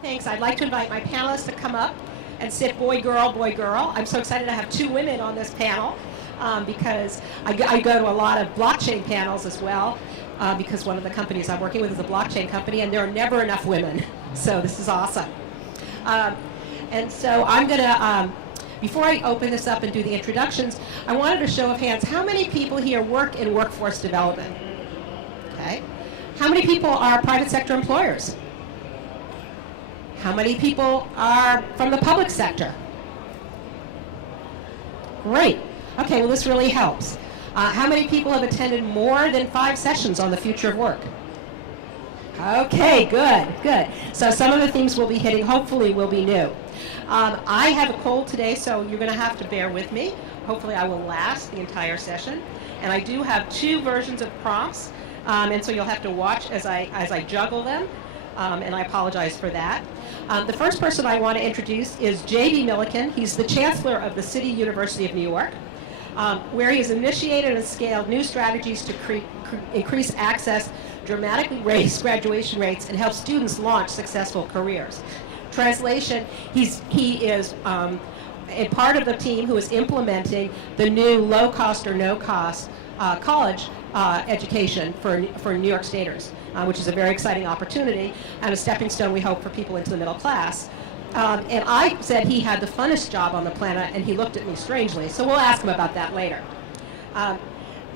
Thanks. I'd like to invite my panelists to come up and sit boy, girl, boy, girl. I'm so excited to have two women on this panel because I go to a lot of blockchain panels as well because one of the companies I'm working with is a blockchain company, and there are never enough women. So this is awesome. And so I'm going to, before I open this up and do the introductions, I wanted a show of hands. How many people here work in workforce development? Okay. How many people are private sector employers? How many people are from the public sector? Great. Okay, well this really helps. How many people have attended more than 5 sessions on the future of work? Okay, good, good. So some of the themes we'll be hitting hopefully will be new. I have a cold today, so you're going to have to bear with me. Hopefully I will last the entire session. And I do have 2 versions of prompts, and so you'll have to watch as I juggle them. And I apologize for that. The first person I want to introduce is J.B. Milliken. He's the Chancellor of the City University of New York, where he has initiated and scaled new strategies to increase access, dramatically raise graduation rates, and help students launch successful careers. Translation, he is a part of the team who is implementing the new low-cost or no-cost college education for New York Staters, which is a very exciting opportunity and a stepping stone, we hope, for people into the middle class. And I said he had the funnest job on the planet, and he looked at me strangely, so we'll ask him about that later.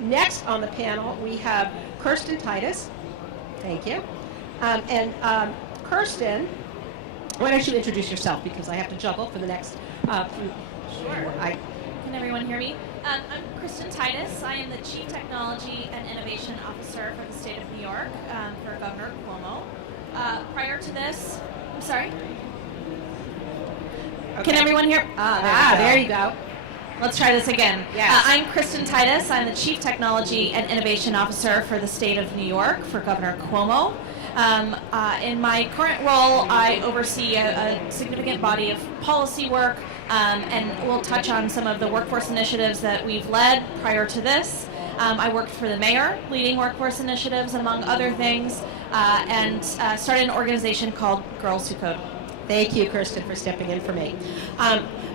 Next on the panel, we have Kristen Titus. Thank you. Kristen, why don't you introduce yourself, because I have to juggle for the next Sure. Can everyone hear me? I'm Kristen Titus. I am the Chief Technology and Innovation Officer for the state of New York for Governor Cuomo. Prior to this, I'm sorry? Okay. Can everyone hear? There you go. Let's try this again. Yes. I'm Kristen Titus. I'm the Chief Technology and Innovation Officer for the state of New York for Governor Cuomo. In my current role, I oversee a significant body of policy work, and we'll touch on some of the workforce initiatives that we've led prior to this. I worked for the mayor, leading workforce initiatives, among other things, and started an organization called Girls Who Code. Thank you, Kristen, for stepping in for me.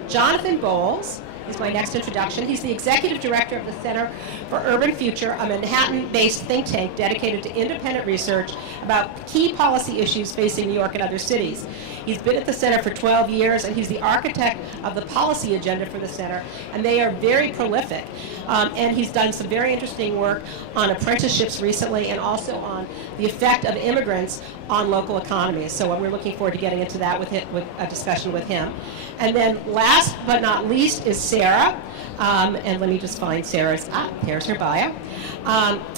Jonathan Bowles is my next introduction. He's the Executive Director of the Center for Urban Future, a Manhattan-based think tank dedicated to independent research about key policy issues facing New York and other cities. He's been at the center for 12 years, and he's the architect of the policy agenda for the center, and they are very prolific. And he's done some very interesting work on apprenticeships recently, and also on the effect of immigrants on local economies. So we're looking forward to getting into that with a discussion with him. And then last but not least is Sara. And let me just find Sara's, here's her bio.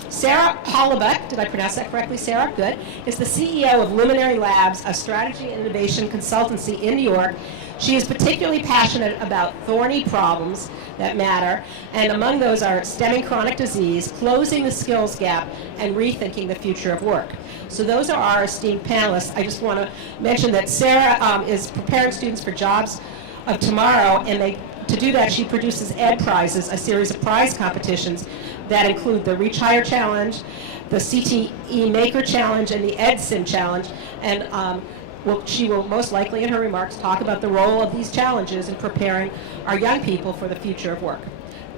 Sara Holoubek, did I pronounce that correctly, Sara? Good. Is the CEO of Luminary Labs, a strategy and innovation consultancy in New York. She is particularly passionate about thorny problems that matter, and among those are stemming chronic disease, closing the skills gap, and rethinking the future of work. So those are our esteemed panelists. I just want to mention that Sara is preparing students for jobs of tomorrow, and to do that, she produces Ed Prizes, a series of prize competitions that include the Reach Higher Challenge, the CTE Maker Challenge, and the EdSim Challenge. And she will most likely, in her remarks, talk about the role of these challenges in preparing our young people for the future of work.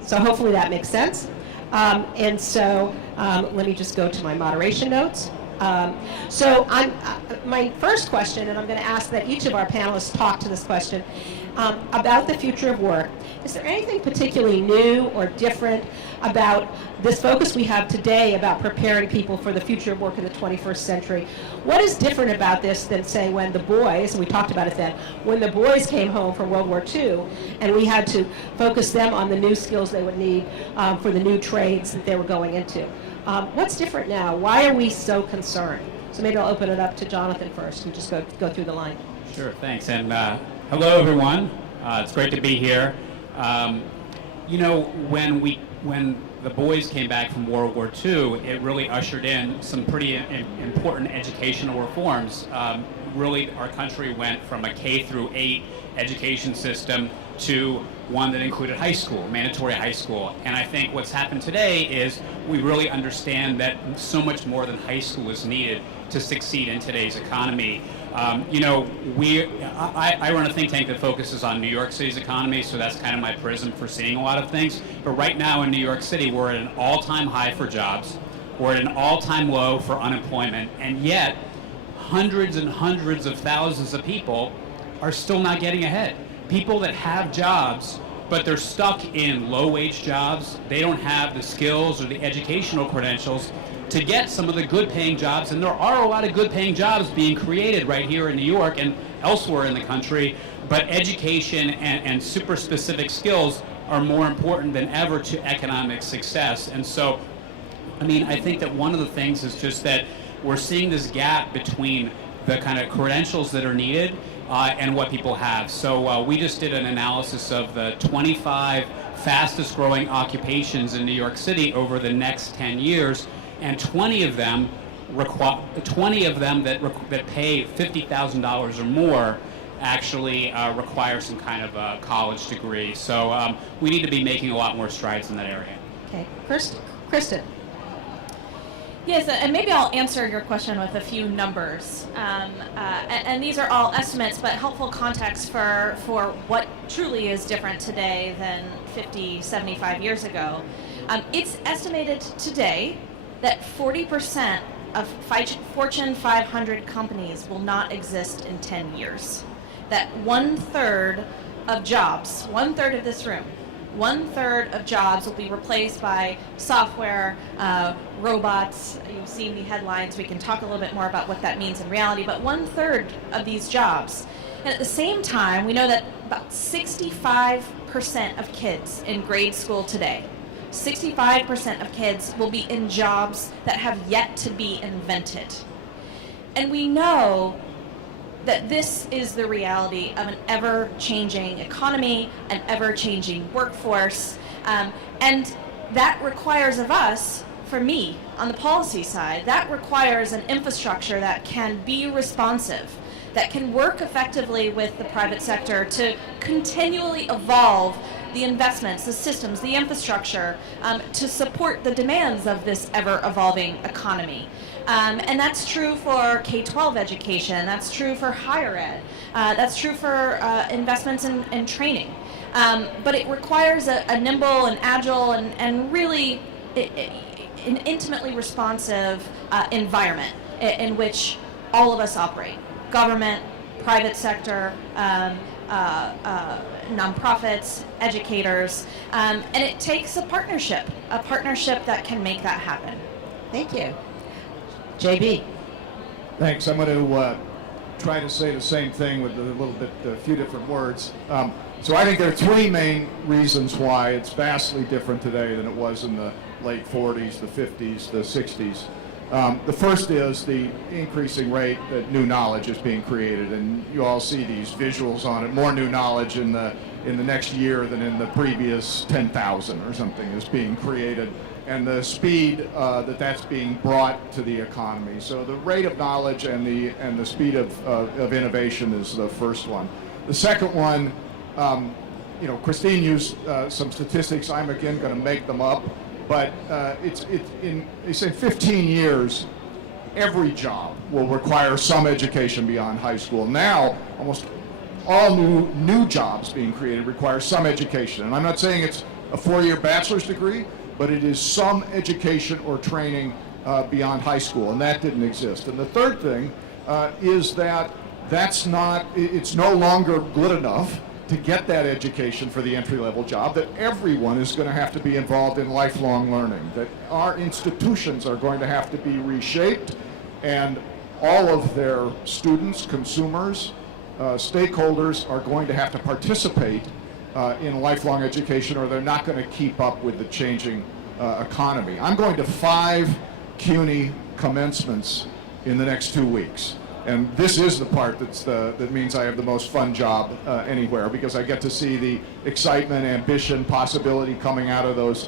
So hopefully that makes sense. And so let me just go to my moderation notes. So my first question, and I'm going to ask that each of our panelists talk to this question, about the future of work. Is there anything particularly new or different about this focus we have today about preparing people for the future of work in the 21st century? What is different about this than, say, when the boys, and we talked about it then, when the boys came home from World War II and we had to focus them on the new skills they would need for the new trades that they were going into? What's different now? Why are we so concerned? So maybe I'll open it up to Jonathan first and just go through the line. Sure, thanks. And hello, everyone. It's great to be here. You know, when the boys came back from World War II, it really ushered in some pretty important educational reforms. Really, our country went from a K through 8 education system to one that included high school, mandatory high school. And I think what's happened today is we really understand that so much more than high school is needed to succeed in today's economy. I run a think tank that focuses on New York City's economy, so that's kind of my prism for seeing a lot of things. But right now in New York City, we're at an all-time high for jobs. We're at an all-time low for unemployment, and yet hundreds and hundreds of thousands of people are still not getting ahead. People that have jobs, but they're stuck in low-wage jobs. They don't have the skills or the educational credentials to get some of the good-paying jobs, and there are a lot of good-paying jobs being created right here in New York and elsewhere in the country, but education and super specific skills are more important than ever to economic success. And so, I mean, I think that one of the things is just that we're seeing this gap between the kind of credentials that are needed and what people have. So we just did an analysis of the 25 fastest growing occupations in New York City over the next 10 years, and 20 of them that pay $50,000 or more actually require some kind of a college degree. So we need to be making a lot more strides in that area. Okay, Kristen. Yes, and maybe I'll answer your question with a few numbers. And these are all estimates, but helpful context for what truly is different today than 50, 75 years ago. It's estimated today that 40% of Fortune 500 companies will not exist in 10 years. That 1/3 of jobs, 1/3 of this room, 1/3 of jobs will be replaced by software, robots. You've seen the headlines. We can talk a little bit more about what that means in reality, but 1/3 of these jobs. And at the same time, we know that about 65% of kids in grade school today, 65% of kids will be in jobs that have yet to be invented. And we know that this is the reality of an ever-changing economy, an ever-changing workforce, and that requires of us, for me, on the policy side, that requires an infrastructure that can be responsive, that can work effectively with the private sector to continually evolve the investments, the systems, the infrastructure to support the demands of this ever-evolving economy. And that's true for K-12 education, that's true for higher ed, that's true for investments in training. But it requires a nimble and agile and really an intimately responsive environment in which all of us operate. Government, private sector, nonprofits, educators, and it takes a partnership that can make that happen. Thank you. JB. Thanks. I'm going to try to say the same thing with a few different words. So I think there are three main reasons why it's vastly different today than it was in the late 40s, the 50s, the 60s. The first is the increasing rate that new knowledge is being created, and you all see these visuals on it. More new knowledge in the next year than in the previous 10,000 or something is being created, and the speed that's being brought to the economy. So the rate of knowledge and the speed of innovation is the first one. The second one, Christine used some statistics. I'm again going to make them up. But they say 15 years, every job will require some education beyond high school. Now, almost all new jobs being created require some education. And I'm not saying it's a 4-year bachelor's degree, but it is some education or training beyond high school, and that didn't exist. And the third thing is that it's no longer good enough to get that education for the entry-level job, that everyone is going to have to be involved in lifelong learning, that our institutions are going to have to be reshaped, and all of their students, consumers, stakeholders are going to have to participate in lifelong education, or they're not going to keep up with the changing economy. I'm going to 5 CUNY commencements in the next 2 weeks. And this is the part that means I have the most fun job anywhere, because I get to see the excitement, ambition, possibility coming out of those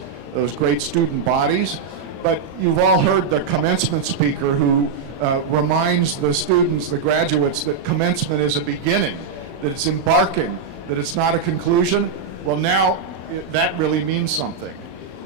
great student bodies. But you've all heard the commencement speaker who reminds the students, the graduates, that commencement is a beginning, that it's embarking, that it's not a conclusion, well, now that really means something.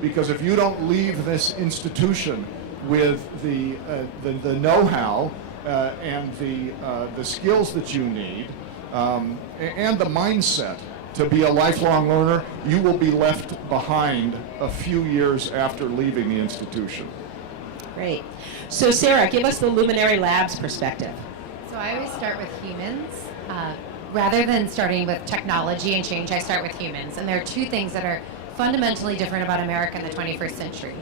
Because if you don't leave this institution with the know-how and the skills that you need and the mindset to be a lifelong learner, you will be left behind a few years after leaving the institution. Great. So Sara, give us the Luminary Labs perspective. So I always start with humans. Rather than starting with technology and change, I start with humans. And there are two things that are fundamentally different about America in the 21st century.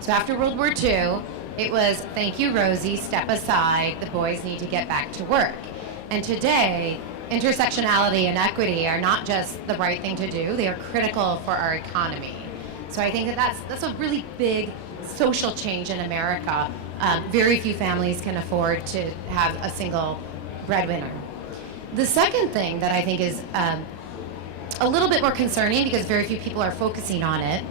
So after World War II, it was, thank you, Rosie, step aside, the boys need to get back to work. And today, intersectionality and equity are not just the right thing to do, they are critical for our economy. So I think that that's a really big social change in America. Very few families can afford to have a single breadwinner. The second thing that I think is a little bit more concerning, because very few people are focusing on it,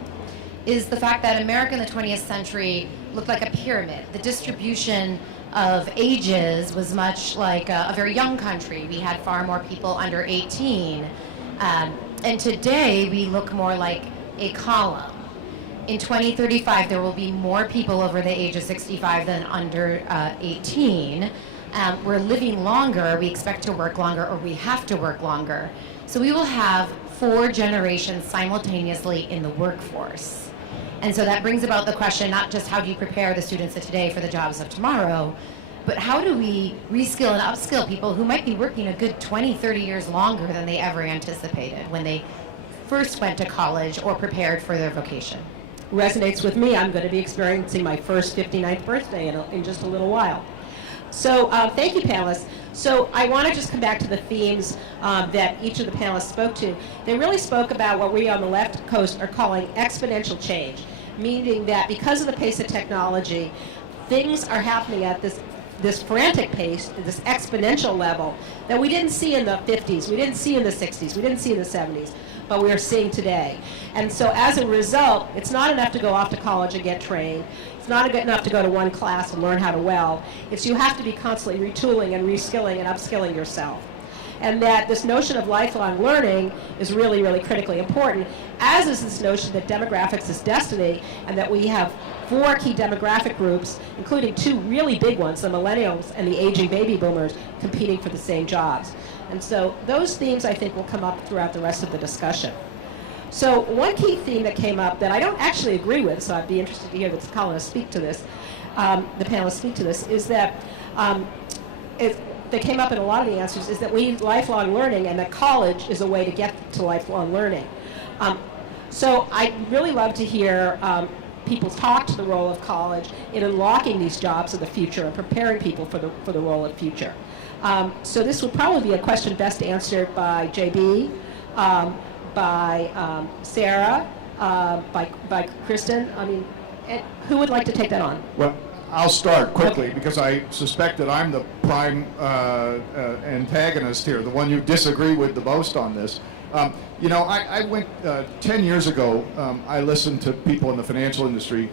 is the fact that America in the 20th century looked like a pyramid. The distribution of ages was much like a very young country. We had far more people under 18. And today we look more like a column. In 2035, there will be more people over the age of 65 than under 18. We're living longer, we expect to work longer, or we have to work longer. So we will have 4 generations simultaneously in the workforce. And so that brings about the question, not just how do you prepare the students of today for the jobs of tomorrow, but how do we reskill and upskill people who might be working a good 20, 30 years longer than they ever anticipated when they first went to college or prepared for their vocation. Resonates with me. I'm going to be experiencing my first 59th birthday in just a little while. So thank you, panelists. So I want to just come back to the themes that each of the panelists spoke to. They really spoke about what we on the left coast are calling exponential change, meaning that because of the pace of technology, things are happening at this frantic pace, this exponential level that we didn't see in the 50s, we didn't see in the 60s, we didn't see in the 70s, but we are seeing today. And so as a result, it's not enough to go off to college and get trained. It's not enough to go to one class and learn how to weld. It's you have to be constantly retooling and reskilling and upskilling yourself. And that this notion of lifelong learning is really, really critically important, as is this notion that demographics is destiny, and that we have 4 key demographic groups, including 2 really big ones, the millennials and the aging baby boomers, competing for the same jobs. And so those themes, I think, will come up throughout the rest of the discussion. So one key theme that came up that I don't actually agree with, so I'd be interested to hear the columnists speak to this, the panelists speak to this, is that that came up in a lot of the answers, is that we need lifelong learning and that college is a way to get to lifelong learning. So I'd really love to hear people talk to the role of college in unlocking these jobs of the future and preparing people for the role of future. So this would probably be a question best answered by JB, by Sara, by Kristen. I mean, who would like to take that on? Well, I'll start quickly because I suspect that I'm the prime antagonist here, the one you disagree with the most on this. You know, I went 10 years ago, I listened to people in the financial industry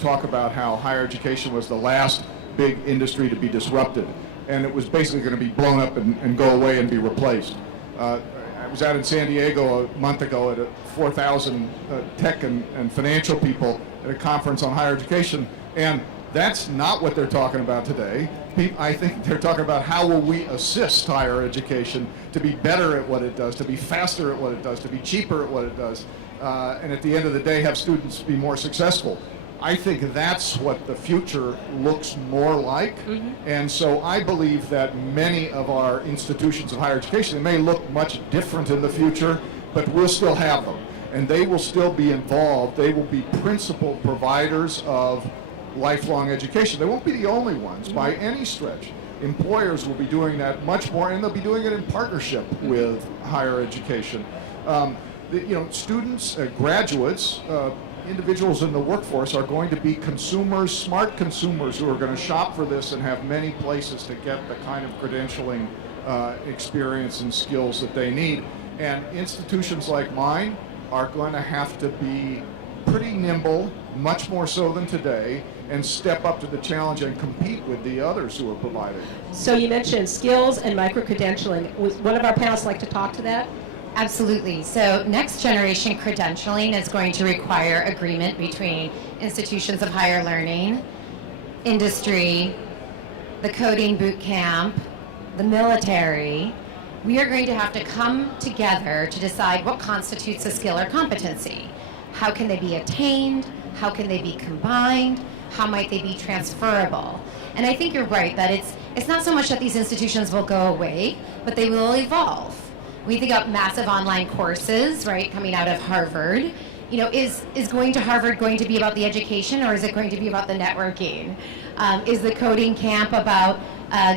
talk about how higher education was the last big industry to be disrupted, and it was basically going to be blown up and go away and be replaced. I was out in San Diego a month ago at 4,000 tech and financial people at a conference on higher education, and that's not what they're talking about today. I think they're talking about how will we assist higher education to be better at what it does, to be faster at what it does, to be cheaper at what it does, and at the end of the day have students be more successful. I think that's what the future looks more like. Mm-hmm. And so I believe that many of our institutions of higher education, they may look much different in the future, but we'll still have them. And they will still be involved. They will be principal providers of lifelong education. They won't be the only ones by any stretch. Employers will be doing that much more, and they'll be doing it in partnership with higher education. You know, students, graduates, individuals in the workforce are going to be consumers, smart consumers, who are going to shop for this and have many places to get the kind of credentialing experience and skills that they need. And institutions like mine are going to have to be pretty nimble, much more so than today, and step up to the challenge and compete with the others who are providing. So you mentioned skills and micro-credentialing. Would one of our panelists like to talk to that? Absolutely. So next generation credentialing is going to require agreement between institutions of higher learning, industry, the coding boot camp, the military. We are going to have to come together to decide what constitutes a skill or competency. How can they be attained? How can they be combined? How might they be transferable? And I think you're right that it's not so much that these institutions will go away, but they will evolve. We think of massive online courses, right, coming out of Harvard. You know, is going to Harvard going to be about the education, or is it going to be about the networking? Is the coding camp about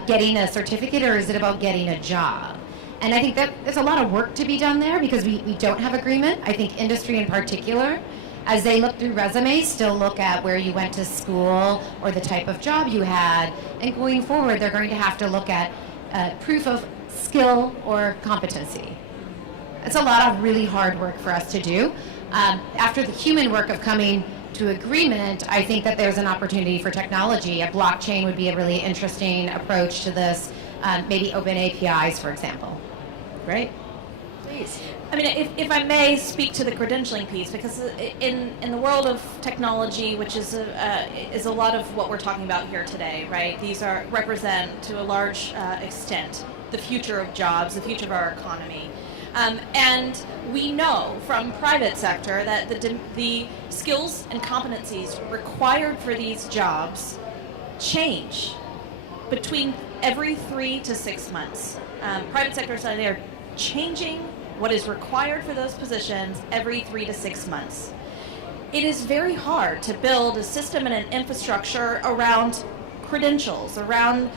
getting a certificate, or is it about getting a job? And I think that there's a lot of work to be done there because we don't have agreement. I think industry in particular, as they look through resumes, still look at where you went to school or the type of job you had. And going forward, they're going to have to look at proof of skill or competency. It's a lot of really hard work for us to do. After the human work of coming to agreement, I think that there's an opportunity for technology. A blockchain would be a really interesting approach to this, maybe open APIs, for example. Great. Please. I mean, if I may speak to the credentialing piece, because in the world of technology, which is a lot of what we're talking about here today, right? These represent to a large extent the future of jobs, the future of our economy. And we know from private sector that the skills and competencies required for these jobs change between every 3 to 6 months. Private sector said they are changing what is required for those positions every 3 to 6 months. It is very hard to build a system and an infrastructure around credentials, around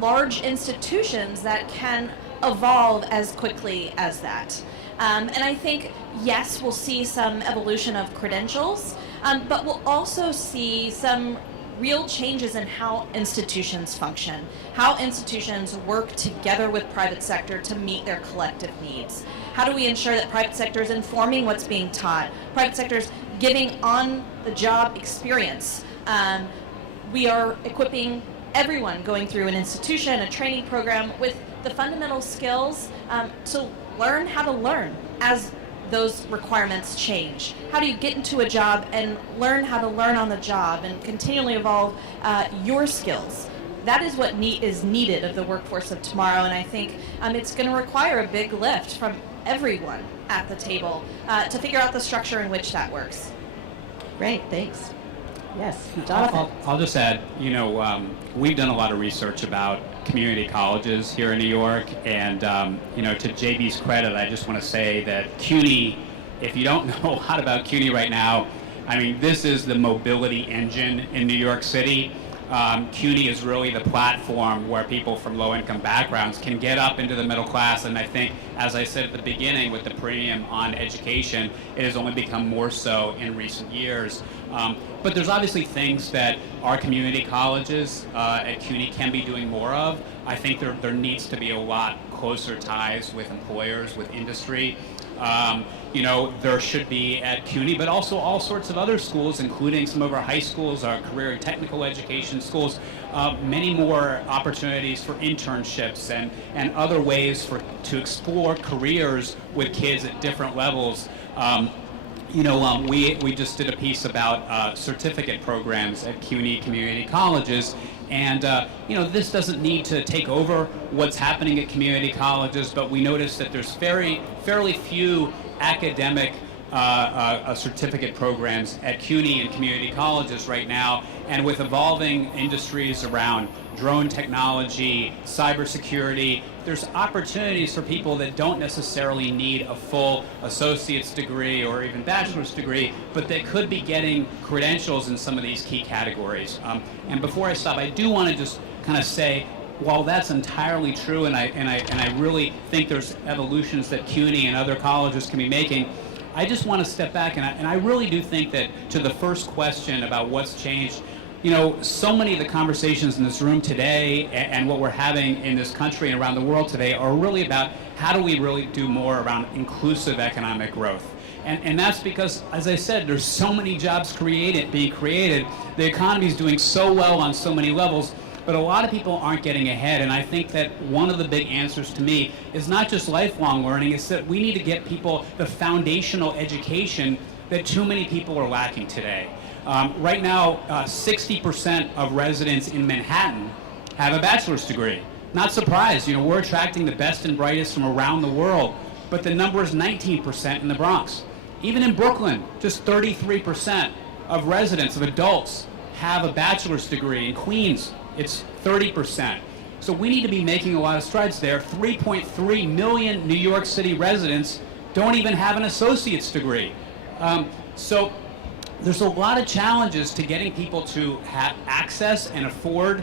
large institutions that can evolve as quickly as that. And I think, yes, we'll see some evolution of credentials, but we'll also see some real changes in how institutions function, how institutions work together with private sector to meet their collective needs. How do we ensure that private sector is informing what's being taught? Private sector is giving on-the-job experience. We are equipping everyone going through an institution, a training program with the fundamental skills to learn how to learn as those requirements change. How do you get into a job and learn how to learn on the job and continually evolve your skills? That is what is needed of the workforce of tomorrow, and I think it's going to require a big lift from everyone at the table to figure out the structure in which that works. Great, thanks. Yes, Jonathan. I'll just add, we've done a lot of research about community colleges here in New York, and to JB's credit, I just want to say that CUNY, if you don't know a lot about CUNY right now, I mean, this is the mobility engine in New York City. CUNY is really the platform where people from low-income backgrounds can get up into the middle class, and I think, as I said at the beginning, with the premium on education, it has only become more so in recent years. But there's obviously things that our community colleges at CUNY can be doing more of. I think there needs to be a lot closer ties with employers, with industry. There should be at CUNY, but also all sorts of other schools, including some of our high schools, our career and technical education schools, many more opportunities for internships and other ways to explore careers with kids at different levels. We just did a piece about certificate programs at CUNY community colleges, and this doesn't need to take over what's happening at community colleges, but we noticed that there's fairly few academic certificate programs at CUNY and community colleges right now, and with evolving industries around drone technology, cybersecurity, there's opportunities for people that don't necessarily need a full associate's degree or even bachelor's degree, but they could be getting credentials in some of these key categories. And before I stop, I do want to just kind of say, while that's entirely true, and I really think there's evolutions that CUNY and other colleges can be making, I just want to step back, and I really do think that to the first question about what's changed, so many of the conversations in this room today and what we're having in this country and around the world today are really about how do we really do more around inclusive economic growth. And that's because, as I said, there's so many jobs being created. The economy is doing so well on so many levels. but a lot of people aren't getting ahead. And I think that one of the big answers to me is not just lifelong learning, it's that we need to get people the foundational education that too many people are lacking today. Right now, 60% of residents in Manhattan have a bachelor's degree. Not surprised, we're attracting the best and brightest from around the world, but the number is 19% in the Bronx. Even in Brooklyn, just 33% of residents, of adults, have a bachelor's degree. In Queens, it's 30%. So we need to be making a lot of strides there. 3.3 million New York City residents don't even have an associate's degree. So there's a lot of challenges to getting people to have access and afford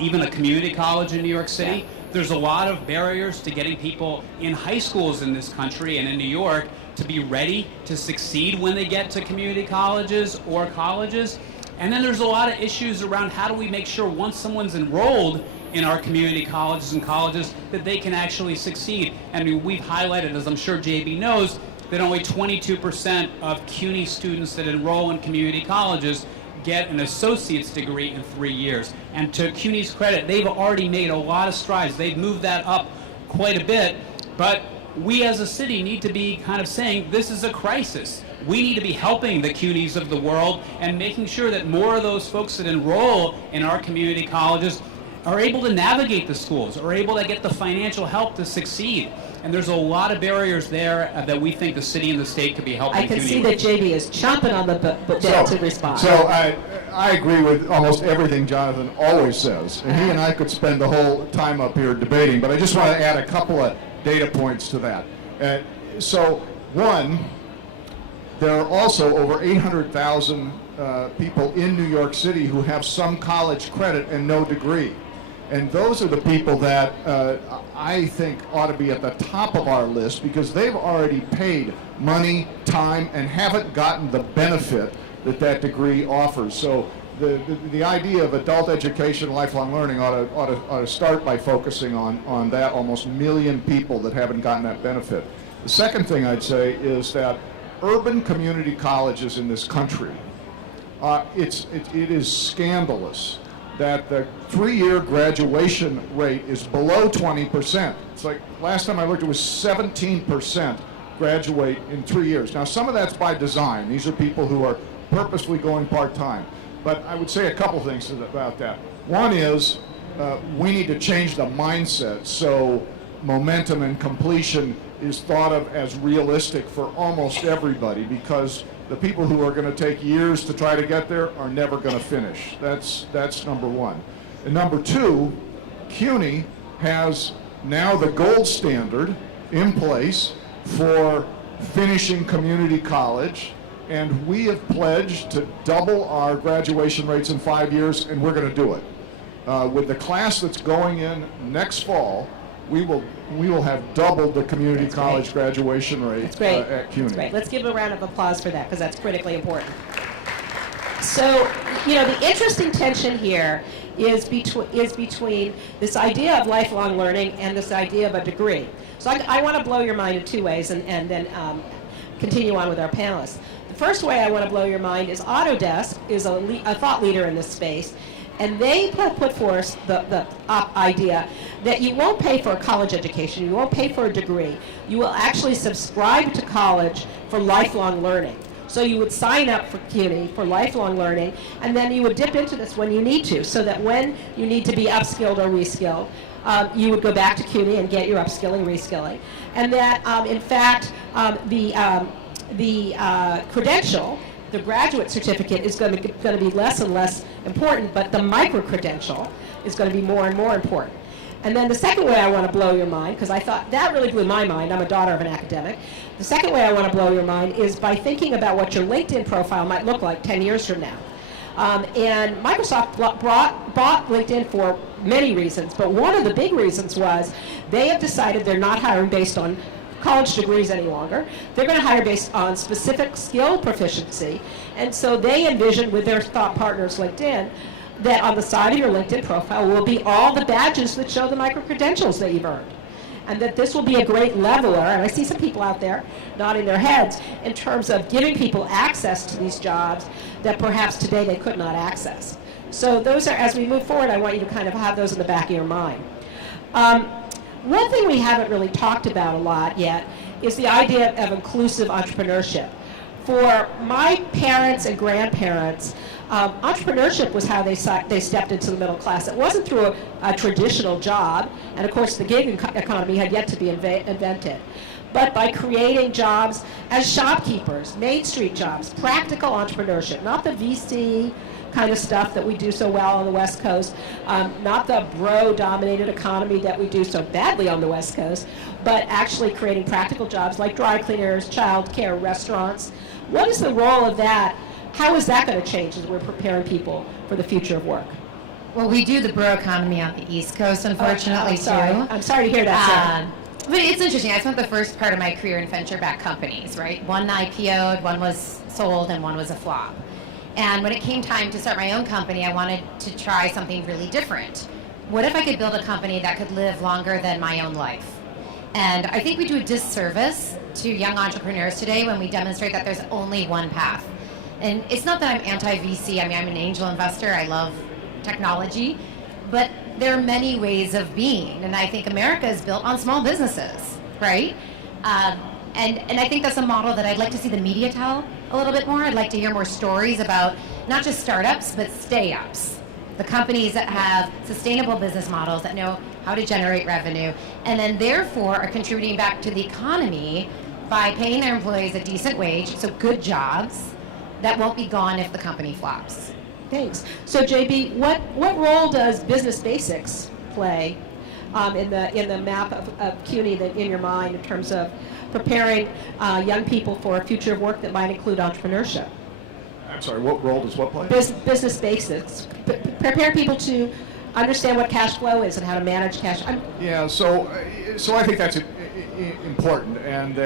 even a community college in New York City. Yeah. There's a lot of barriers to getting people in high schools in this country and in New York to be ready to succeed when they get to community colleges or colleges. And then there's a lot of issues around how do we make sure once someone's enrolled in our community colleges and colleges that they can actually succeed. I mean, we've highlighted, as I'm sure JB knows, that only 22% of CUNY students that enroll in community colleges get an associate's degree in 3 years. And to CUNY's credit, they've already made a lot of strides. They've moved that up quite a bit, but we as a city need to be kind of saying this is a crisis. We need to be helping the CUNYs of the world and making sure that more of those folks that enroll in our community colleges are able to navigate the schools, are able to get the financial help to succeed. And there's a lot of barriers there that we think the city and the state could be helping. I can CUNY see with. that JB is chomping on the bit to respond. So I agree with almost everything Jonathan always says, and he and I could spend the whole time up here debating, but I just want to add a couple of data points to that. So one, there are also over 800,000 people in New York City who have some college credit and no degree. And those are the people that I think ought to be at the top of our list because they've already paid money, time, and haven't gotten the benefit that degree offers. So the idea of adult education, lifelong learning ought to start by focusing on that almost million people that haven't gotten that benefit. The second thing I'd say is that urban community colleges in this country, it is scandalous that the 3-year graduation rate is below 20%. It's like, last time I looked, it was 17% graduate in 3 years. Now, some of that's by design. These are people who are purposely going part-time. But I would say a couple things about that. One is we need to change the mindset so momentum and completion is thought of as realistic for almost everybody, because the people who are going to take years to try to get there are never going to finish. That's number one. And number two, CUNY has now the gold standard in place for finishing community college, and we have pledged to double our graduation rates in 5 years, and we're going to do it. With the class that's going in next fall, we will have doubled the community college graduation rate at CUNY. That's great. Let's give a round of applause for that because that's critically important. So, the interesting tension here is between this idea of lifelong learning and this idea of a degree. So I want to blow your mind in two ways and then continue on with our panelists. The first way I want to blow your mind is Autodesk is a thought leader in this space. And they put forth the idea that you won't pay for a college education, you won't pay for a degree. You will actually subscribe to college for lifelong learning. So you would sign up for CUNY for lifelong learning, and then you would dip into this when you need to, so that when you need to be upskilled or reskilled, you would go back to CUNY and get your upskilling, reskilling. And that, in fact, the credential, the graduate certificate, is going to be less and less important, but the micro-credential is going to be more and more important. And then the second way I want to blow your mind, because I thought that really blew my mind, I'm a daughter of an academic, the second way I want to blow your mind is by thinking about what your LinkedIn profile might look like 10 years from now. And Microsoft bought LinkedIn for many reasons, but one of the big reasons was they have decided they're not hiring based on college degrees any longer. They're going to hire based on specific skill proficiency. And so they envision with their thought partners LinkedIn that on the side of your LinkedIn profile will be all the badges that show the micro-credentials that you've earned. And that this will be a great leveler, and I see some people out there nodding their heads, in terms of giving people access to these jobs that perhaps today they could not access. So those are, as we move forward, I want you to kind of have those in the back of your mind. One thing we haven't really talked about a lot yet is the idea of inclusive entrepreneurship. For my parents and grandparents, entrepreneurship was how they stepped into the middle class. It wasn't through a traditional job, and of course the gig economy had yet to be invented, but by creating jobs as shopkeepers, Main Street jobs, practical entrepreneurship, not the VC kind of stuff that we do so well on the West Coast, not the bro-dominated economy that we do so badly on the West Coast, but actually creating practical jobs like dry cleaners, child care, restaurants. What is the role of that? How is that going to change as we're preparing people for the future of work? Well, we do the bro economy on the East Coast, unfortunately, too. I'm sorry to hear that, Sara. But it's interesting. I spent the first part of my career in venture-backed companies, right? One IPO'd, one was sold, and one was a flop. And when it came time to start my own company, I wanted to try something really different. What if I could build a company that could live longer than my own life? And I think we do a disservice to young entrepreneurs today when we demonstrate that there's only one path. And it's not that I'm anti-VC. I mean, I'm an angel investor. I love technology. But there are many ways of being. And I think America is built on small businesses, right? And I think that's a model that I'd like to see the media tell a little bit more. I'd like to hear more stories about not just startups, but stay-ups. The companies that have sustainable business models that know how to generate revenue and then therefore are contributing back to the economy by paying their employees a decent wage, so good jobs, that won't be gone if the company flops. Thanks. So JB, what role does business basics play in the map of CUNY that in your mind in terms of preparing young people for a future of work that might include entrepreneurship? I'm sorry, what role does what play? Business basics. Prepare people to understand what cash flow is and how to manage cash. Yeah, so I think that's important, and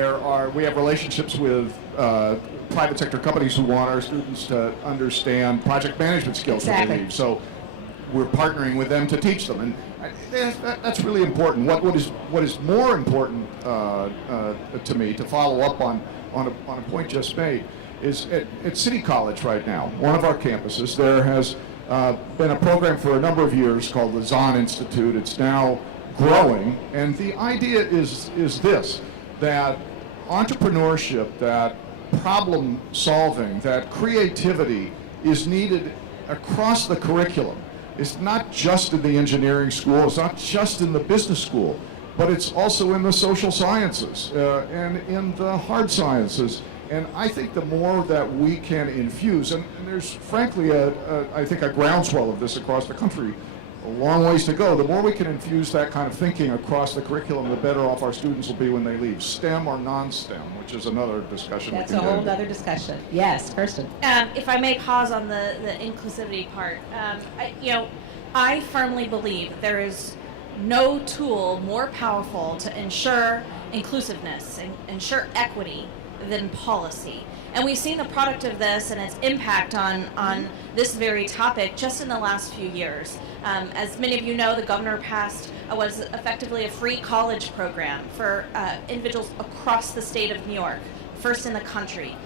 we have relationships with private sector companies who want our students to understand project management skills that they need. So we're partnering with them to teach them, and that's really important. What is more important to me, to follow up on a point just made, is at City College right now, one of our campuses, there has been a program for a number of years called the Zahn Institute. It's now growing, and the idea is this, that entrepreneurship, that problem solving, that creativity is needed across the curriculum. It's not just in the engineering school, it's not just in the business school, but it's also in the social sciences and in the hard sciences. And I think the more that we can infuse, and there's frankly I think a groundswell of this across the country, a long ways to go. The more we can infuse that kind of thinking across the curriculum, the better off our students will be when they leave, STEM or non-STEM, which is another discussion. That's a whole other discussion. Yes, Kristen. If I may pause on the inclusivity part, I firmly believe there is no tool more powerful to ensure inclusiveness and ensure equity than policy. And we've seen the product of this and its impact on this very topic just in the last few years. As many of you know, the governor passed what is effectively a free college program for individuals across the state of New York, first in the country.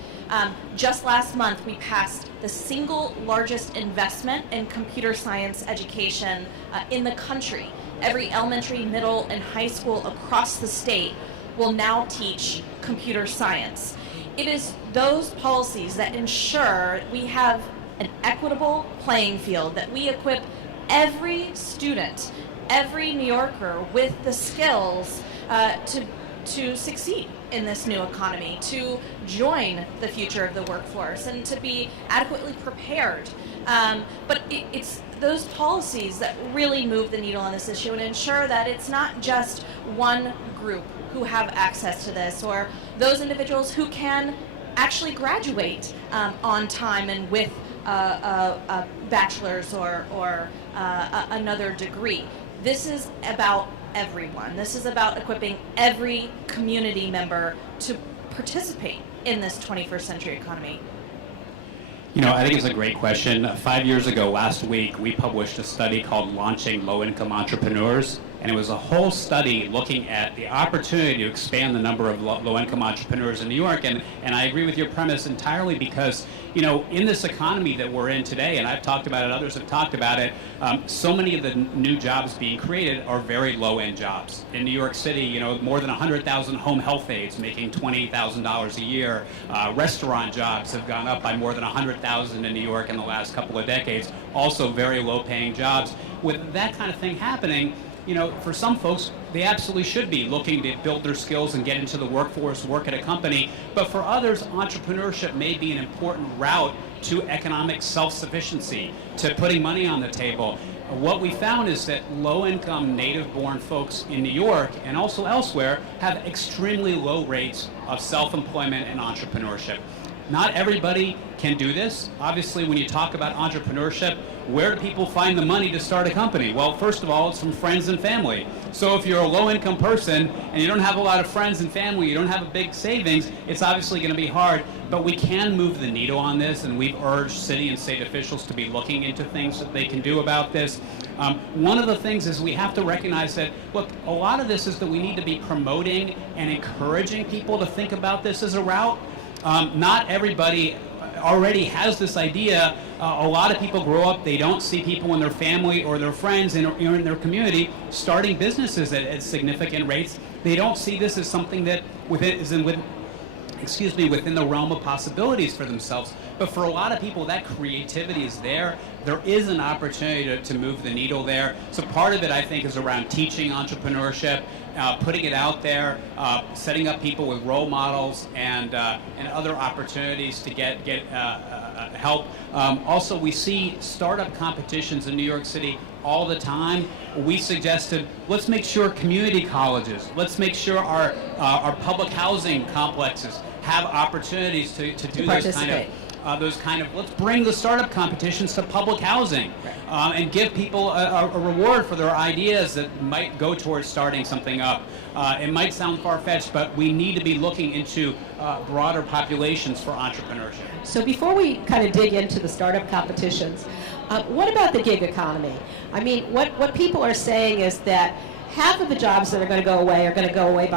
Just last month, we passed the single largest investment in computer science education in the country. Every elementary, middle, and high school across the state will now teach computer science. It is those policies that ensure we have an equitable playing field, that we equip every student, every New Yorker with the skills to succeed in this new economy, to join the future of the workforce, and to be adequately prepared. But it's those policies that really move the needle on this issue and ensure that it's not just one group who have access to this, or those individuals who can actually graduate on time and with a bachelor's or another degree. This is about everyone. This is about equipping every community member to participate in this 21st century economy. You know, I think it's a great question. 5 years ago, last week, we published a study called Launching Low-Income Entrepreneurs, and it was a whole study looking at the opportunity to expand the number of low-income entrepreneurs in New York. And I agree with your premise entirely because, you know, in this economy that we're in today, and I've talked about it, others have talked about it, so many of the new jobs being created are very low-end jobs. In New York City, you know, more than 100,000 home health aides making $20,000 a year. Restaurant jobs have gone up by more than 100,000 in New York in the last couple of decades. Also very low-paying jobs. With that kind of thing happening, you know, for some folks, they absolutely should be looking to build their skills and get into the workforce, work at a company. But for others, entrepreneurship may be an important route to economic self-sufficiency, to putting money on the table. What we found is that low-income native-born folks in New York and also elsewhere have extremely low rates of self-employment and entrepreneurship. Not everybody can do this. Obviously, when you talk about entrepreneurship, where do people find the money to start a company? Well, first of all, it's from friends and family. So if you're a low-income person and you don't have a lot of friends and family, you don't have a big savings, it's obviously going to be hard. But we can move the needle on this, and we've urged city and state officials to be looking into things that they can do about this. One of the things is we have to recognize that, look, a lot of this is that we need to be promoting and encouraging people to think about this as a route. Not everybody already has this idea. A lot of people grow up, they don't see people in their family or their friends in their community starting businesses at significant rates. They don't see this as something that within the realm of possibilities for themselves. But for a lot of people, that creativity is there. There is an opportunity to move the needle there. So part of it, I think, is around teaching entrepreneurship, putting it out there, setting up people with role models and other opportunities to get help. Also, we see startup competitions in New York City all the time. We suggested, let's make sure community colleges, let's make sure our public housing complexes have opportunities to do those kind of, let's bring the startup competitions to public housing and give people a reward for their ideas that might go towards starting something up. It might sound far-fetched, but we need to be looking into broader populations for entrepreneurship. So before we kind of dig into the startup competitions, what about the gig economy? I mean, what people are saying is that half of the jobs that are going to go away are going to go away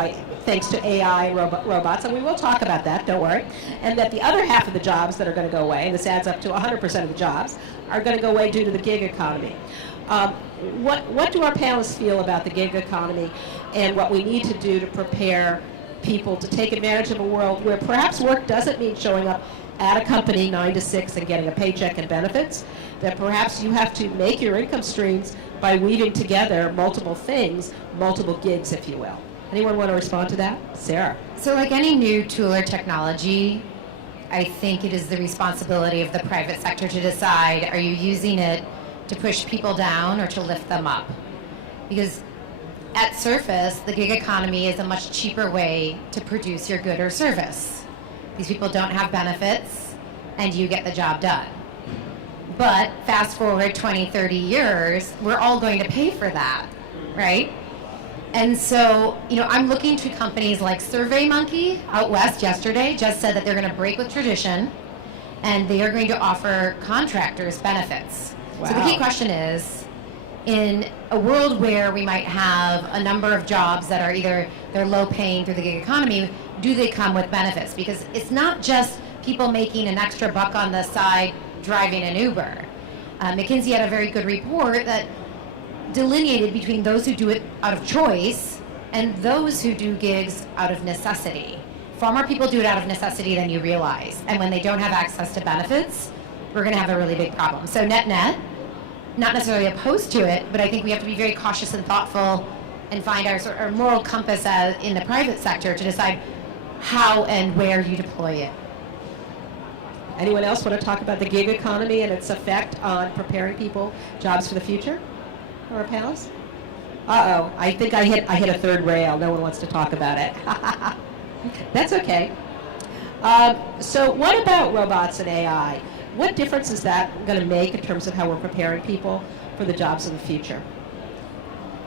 thanks to AI and robots, and we will talk about that, don't worry, and that the other half of the jobs that are going to go away, and this adds up to 100% of the jobs, are going to go away due to the gig economy. What do our panelists feel about the gig economy and what we need to do to prepare people to take advantage of a world where perhaps work doesn't mean showing up at a company 9 to 6 and getting a paycheck and benefits, that perhaps you have to make your income streams by weaving together multiple things, multiple gigs, if you will. Anyone want to respond to that? Sara. So like any new tool or technology, I think it is the responsibility of the private sector to decide, are you using it to push people down or to lift them up? Because at surface, the gig economy is a much cheaper way to produce your good or service. These people don't have benefits, and you get the job done. But fast forward 20, 30 years, we're all going to pay for that, right? And so, I'm looking to companies like SurveyMonkey out west yesterday just said that they're going to break with tradition, and they are going to offer contractors benefits. Wow. So the key question is, in a world where we might have a number of jobs that are either they're low paying through the gig economy, do they come with benefits? Because it's not just people making an extra buck on the side driving an Uber. McKinsey had a very good report that delineated between those who do it out of choice and those who do gigs out of necessity. Far more people do it out of necessity than you realize. And when they don't have access to benefits, we're going to have a really big problem. So net, not necessarily opposed to it, but I think we have to be very cautious and thoughtful and find our moral compass in the private sector to decide how and where you deploy it. Anyone else want to talk about the gig economy and its effect on preparing people jobs for the future? Or our panelists? Uh-oh, I think I hit a third rail. No one wants to talk about it. That's okay. So what about robots and AI? What difference is that going to make in terms of how we're preparing people for the jobs of the future?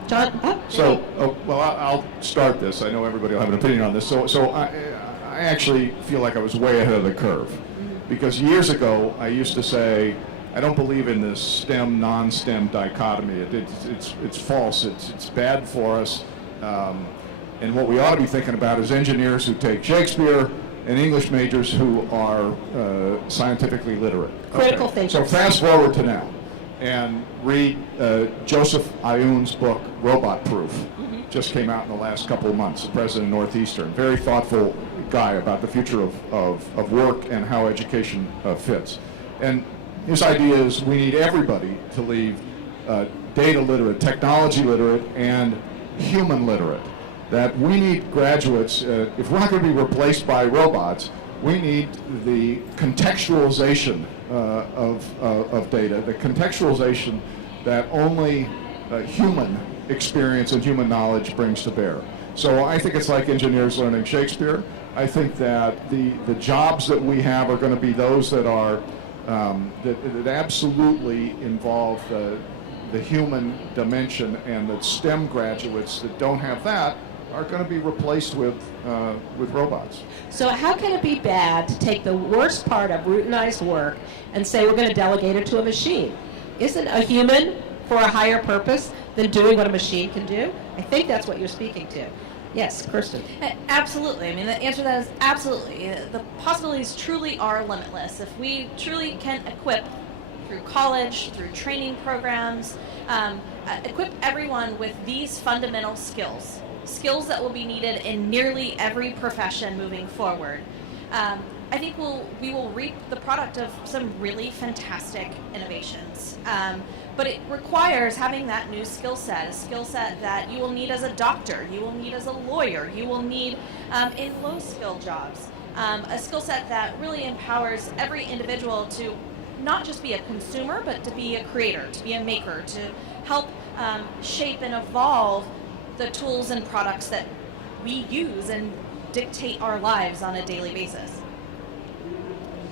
John? I'll start this. I know everybody will have an opinion on this. So I actually feel like I was way ahead of the curve. Because years ago, I used to say, I don't believe in this STEM, non-STEM dichotomy. It's false. It's bad for us. And what we ought to be thinking about is engineers who take Shakespeare and English majors who are scientifically literate. Critical thinkers. So fast forward to now and read Joseph Ioun's book, Robot Proof. Just came out in the last couple of months, the president of Northeastern. Very thoughtful guy about the future of work and how education fits. And his idea is we need everybody to leave data literate, technology literate, and human literate. That we need graduates, if we're not going to be replaced by robots, we need the contextualization of data, the contextualization that only human experience and human knowledge brings to bear. So I think it's like engineers learning Shakespeare. I think that the jobs that we have are going to be those that are that absolutely involve the human dimension, and that STEM graduates that don't have that are going to be replaced with robots. So how can it be bad to take the worst part of routinized work and say we're going to delegate it to a machine? Isn't a human for a higher purpose than doing what a machine can do? I think that's what you're speaking to. Yes, Kristen. Absolutely. I mean, the answer to that is absolutely. The possibilities truly are limitless. If we truly can equip through college, through training programs, equip everyone with these fundamental skills that will be needed in nearly every profession moving forward, I think we will reap the product of some really fantastic innovations. But it requires having that new skill set, a skill set that you will need as a doctor, you will need as a lawyer, you will need in low-skill jobs, a skill set that really empowers every individual to not just be a consumer, but to be a creator, to be a maker, to help shape and evolve the tools and products that we use and dictate our lives on a daily basis.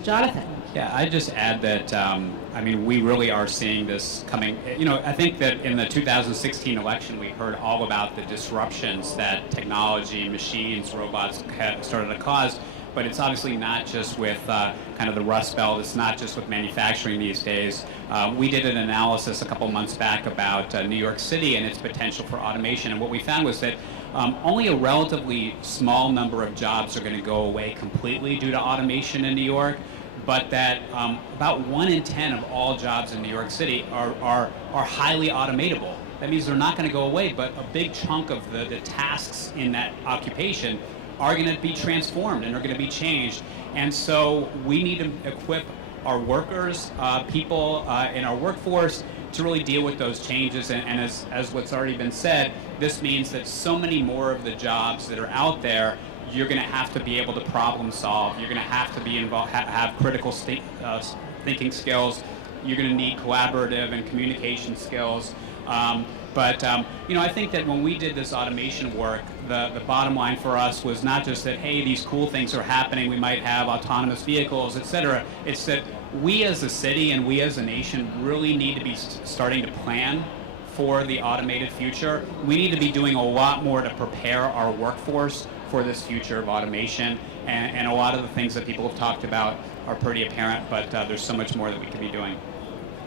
Jonathan. Yeah, I'd just add that, I mean, we really are seeing this coming. You know, I think that in the 2016 election, we heard all about the disruptions that technology, machines, robots have started to cause. But it's obviously not just with kind of the Rust Belt. It's not just with manufacturing these days. We did an analysis a couple months back about New York City and its potential for automation. And what we found was that only a relatively small number of jobs are going to go away completely due to automation in New York, but that about 1 in 10 of all jobs in New York City are highly automatable. That means they're not going to go away, but a big chunk of the tasks in that occupation are going to be transformed and are going to be changed. And so we need to equip our workers, people in our workforce, to really deal with those changes. And as what's already been said, this means that so many more of the jobs that are out there, you're going to have to be able to problem solve. You're going to have to be involved, have critical thinking skills. You're going to need collaborative and communication skills. But you know, I think that when we did this automation work, the bottom line for us was not just that, hey, these cool things are happening, we might have autonomous vehicles, et cetera. It's that we as a city and we as a nation really need to be starting to plan for the automated future. We need to be doing a lot more to prepare our workforce for this future of automation. And a lot of the things that people have talked about are pretty apparent, but there's so much more that we can be doing.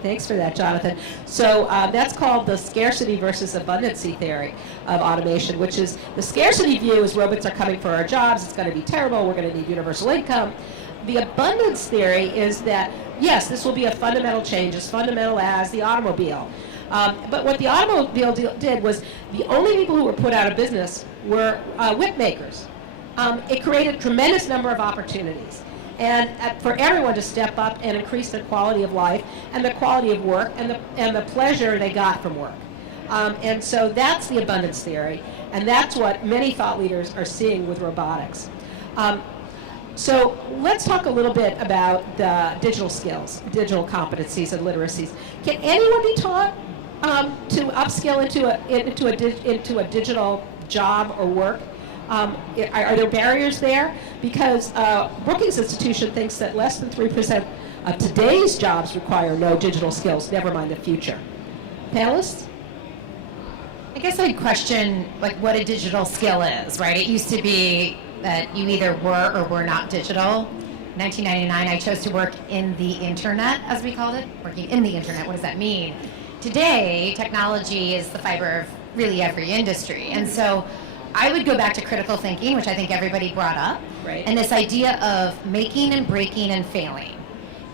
Thanks for that, Jonathan. So that's called the scarcity versus abundancy theory of automation, which is the scarcity view is robots are coming for our jobs, it's going to be terrible, we're going to need universal income. The abundance theory is that, yes, this will be a fundamental change, as fundamental as the automobile. But what the automobile did was the only people who were put out of business were whip makers. It created a tremendous number of opportunities. And for everyone to step up and increase their quality of life and the quality of work and the pleasure they got from work. And so that's the abundance theory, and that's what many thought leaders are seeing with robotics. So let's talk a little bit about the digital skills, digital competencies and literacies. Can anyone be taught to upskill into a digital job or work? Are there barriers there? Because Brookings Institution thinks that less than 3% of today's jobs require no digital skills, never mind the future. Panelists? I guess I'd question like what a digital skill is, right? It used to be that you either were or were not digital. 1999, I chose to work in the internet, as we called it. Working in the internet, what does that mean? Today, technology is the fiber of really every industry. And so I would go back to critical thinking, which I think everybody brought up, Right. and this idea of making and breaking and failing.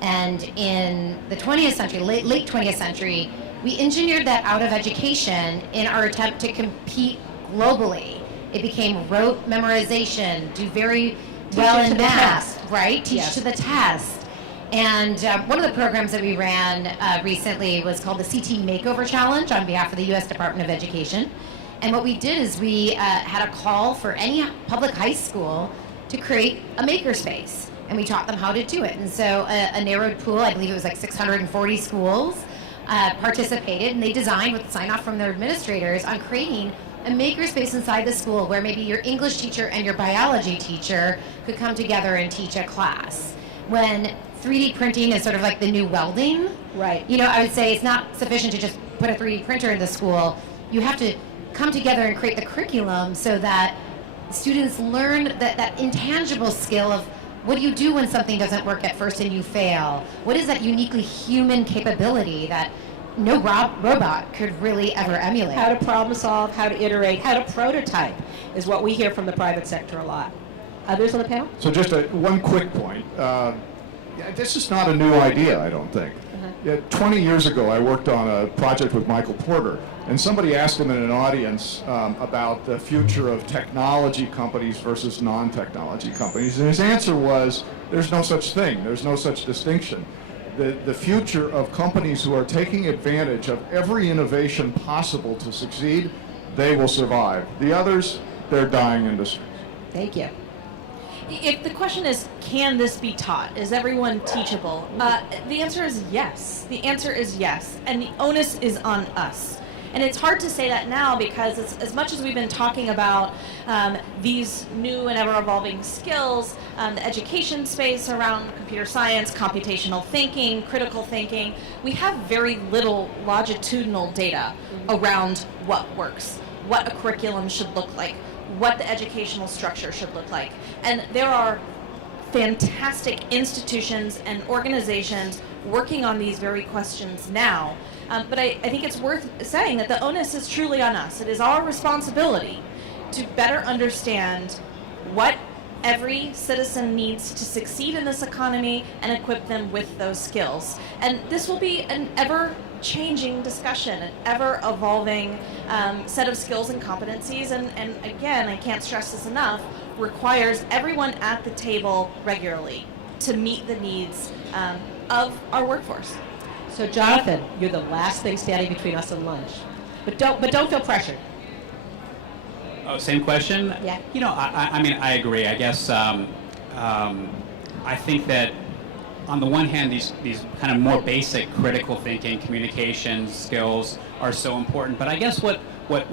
And in the 20th century, late 20th century, we engineered that out of education in our attempt to compete globally. It became rote memorization, do very well it to in the math, test. right? Teach Yes. to the test. And one of the programs that we ran recently was called the CT Makeover Challenge on behalf of the U.S. Department of Education. And what we did is we had a call for any public high school to create a makerspace. And we taught them how to do it. And so a narrowed pool, I believe it was like 640 schools, participated, and they designed with sign-off from their administrators on creating a makerspace inside the school where maybe your English teacher and your biology teacher could come together and teach a class. When 3D printing is sort of like the new welding, Right. you know, I would say it's not sufficient to just put a 3D printer in the school. You have to come together and create the curriculum so that students learn that intangible skill of what do you do when something doesn't work at first and you fail? What is that uniquely human capability that no robot could really ever emulate? How to problem solve, how to iterate, how to prototype is what we hear from the private sector a lot. Others on the panel? So just one quick point. This is not a new idea, I don't think. 20 years ago, I worked on a project with Michael Porter, and somebody asked him in an audience about the future of technology companies versus non-technology companies, and his answer was, there's no such thing. There's no such distinction. The future of companies who are taking advantage of every innovation possible to succeed, they will survive. The others, they're dying industries. Thank you. If the question is, can this be taught? Is everyone teachable? The answer is yes. The answer is yes. And the onus is on us. And it's hard to say that now because as much as we've been talking about these new and ever-evolving skills, the education space around computer science, computational thinking, critical thinking, we have very little longitudinal data around what works, what a curriculum should look like, what the educational structure should look like. And there are fantastic institutions and organizations working on these very questions now. But I think it's worth saying that the onus is truly on us. It is our responsibility to better understand what every citizen needs to succeed in this economy and equip them with those skills. And this will be an ever-changing discussion, an ever-evolving set of skills and competencies. And again, I can't stress this enough, requires everyone at the table regularly to meet the needs of our workforce. So Jonathan, you're the last thing standing between us and lunch. But don't feel pressured. Oh, same question? Yeah. You know, I mean, I agree. I guess I think that on the one hand, these kind of more basic critical thinking, communication skills are so important. But I guess what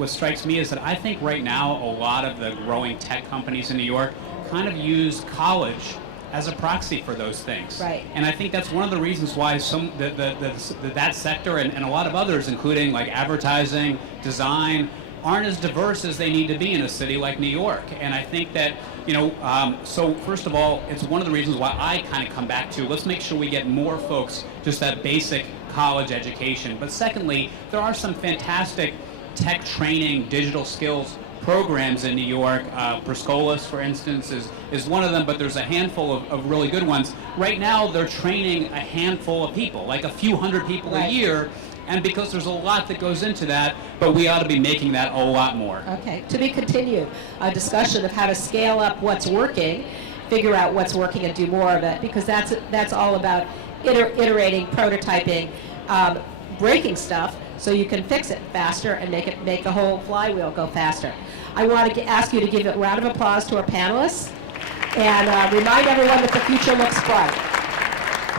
strikes me is that I think right now a lot of the growing tech companies in New York kind of use college as a proxy for those things. Right. And I think that's one of the reasons why that sector and a lot of others, including like advertising, design, aren't as diverse as they need to be in a city like New York. And I think that, you know, so first of all, it's one of the reasons why I kind of come back to, let's make sure we get more folks just that basic college education. But secondly, there are some fantastic tech training, digital skills programs in New York. Perscolas, for instance, is one of them, but there's a handful of really good ones. Right now, they're training a handful of people, like a few hundred people a year, and because there's a lot that goes into that, but we ought to be making that a lot more. Okay, to be continued, a discussion of how to scale up what's working, figure out what's working and do more of it, because that's all about iterating, prototyping, breaking stuff so you can fix it faster and make the whole flywheel go faster. I want to ask you to give a round of applause to our panelists and remind everyone that the future looks bright.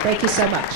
Thank you so much.